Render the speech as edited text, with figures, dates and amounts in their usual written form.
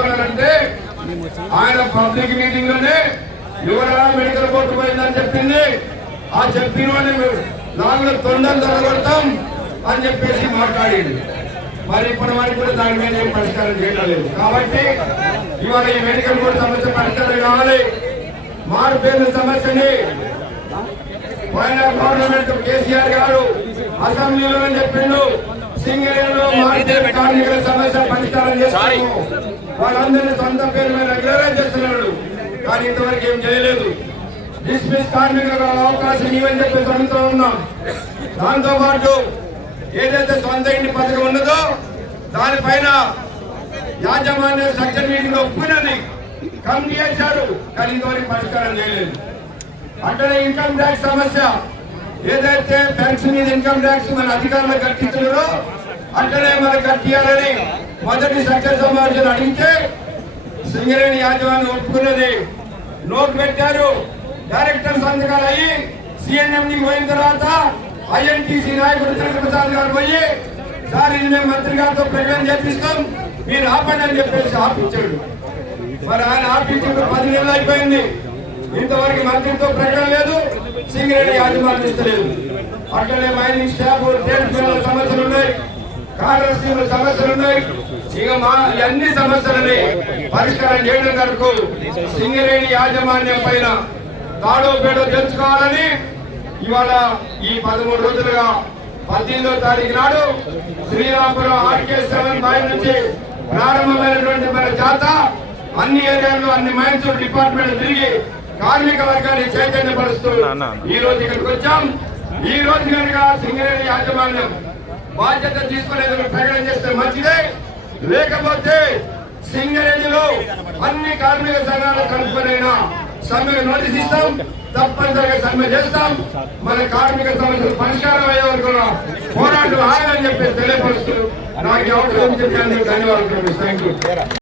ఉన్నారంటే ఆయన public meeting లోనే యువరా మెడికల్ బోర్డు పోయిందని చెప్పింది. ఆ చెప్పిన నాలుగు తొండలు జరగొడతాం అని చెప్పేసి మాట్లాడింది. మరి ఇప్పటి వరకు కూడా దాని మీద ఏం పరిష్కారం చేయడం లేదు. కాబట్టి ఇవాళ ఈ మెడికల్ బోర్డు సమస్య పరిష్కారం కావాలి. మారు పేర్ల సమస్యని పైన గవర్నమెంట్ కేసీఆర్ గారు అసెంబ్లీలో చెప్పిండు, సింగరేణిలో కార్మికుల సమస్య పరిష్కారం చేస్తాము, వాళ్ళందరినీ సొంత పేరు మీద రెగ్యులరైజ్ చేస్తున్నాడు. కానీ ఇంతవరకు ఏం చేయలేదు. డిస్మిస్ కార్మికులకు అవకాశం ఇవ్వని చెప్పి అడుగుతూ ఉన్నాం. దాంతో పాటు ఏదైతే సొంత ఇంటి పథకం ఉన్నదో దానిపైన యాజమాన్య సెక్షన్ మీటింగ్ ఒప్పుకున్నది, కమిటీ చేశారు, కానీ ఇంతవరకు పరిష్కారం చేయలేదు. అట్లనే ఇన్కమ్ ట్యాక్స్ సమస్య, ఏదైతే పెన్షన్ మీద ఇన్కమ్ ట్యాక్స్ మన అధికారులు కట్టిస్తున్నారో అట్లనే మనకు కట్టియాలని మొదటి సత్య సమావేశం అడిగితే సింగరేణి యాజమాన్యం ఒప్పుకున్నది. నోట్ పెట్టారు. డైరెక్టర్ సంతకాలు అయ్యి సిఎన్ఎంకి పోయిన తర్వాత ఐఎన్టీసీ నాయకుడు చంద్రప్రసాద్ గారు పోయి సార్ ఇది మేము మంత్రి గారితో ప్రకటన చేపిస్తాం మీరు ఆపండి అని చెప్పేసి ఆపించాడు. మరి ఆయన ఆపించుడు 10 నెలలు అయిపోయింది. ఇంతవరకు మంత్రితో ప్రకటన లేదు, సింగరేణి యాజమాన్యం ఇస్తలేదు. అట్లనే మైనింగ్ స్టాఫ్ ట్రేడ్ సమస్యలు ఉన్నాయి, కాంగ్రెస్ సమస్యలు ఉన్నాయి. ఇక మా అన్ని సమస్యలని పరిష్కారం చేయడం వరకు సింగరేణి యాజమాన్యం పైన తాడో పేడో తెలుసుకోవాలని ఇవాళ ఈ 13 రోజులుగా 18వ తారీఖు నాడు శ్రీరాంపురం RK7 మైన్ నుంచి ప్రారంభమైనటువంటి మన జాత అన్ని ఏరియాల్లో అన్ని మైన్స్ డిపార్ట్మెంట్ తిరిగి కార్మిక వర్గాన్ని చైతన్యపరుస్తూ ఈ రోజు ఇక్కడికి వచ్చాం. ఈ రోజు కనుక సింగరేణి యాజమాన్యం బాధ్యత తీసుకునేందుకు ప్రకటన చేస్తే మంచిదే. లేకపోతే సింగరేణిలో అన్ని కార్మిక సంఘాలు కలుపుకొనైనా సమ్మెకు నోటీస్ ఇస్తాం, తప్పనిసరిగా సమ్మె చేస్తాం. మన కార్మిక సమస్యలు పరిష్కారం అయ్యే వరకు పోరాటం ఆగని చెప్పి తెలియపరుస్తూ నాకు అవకాశం చెప్పేందుకు ధన్యవాదాలు. Thank you.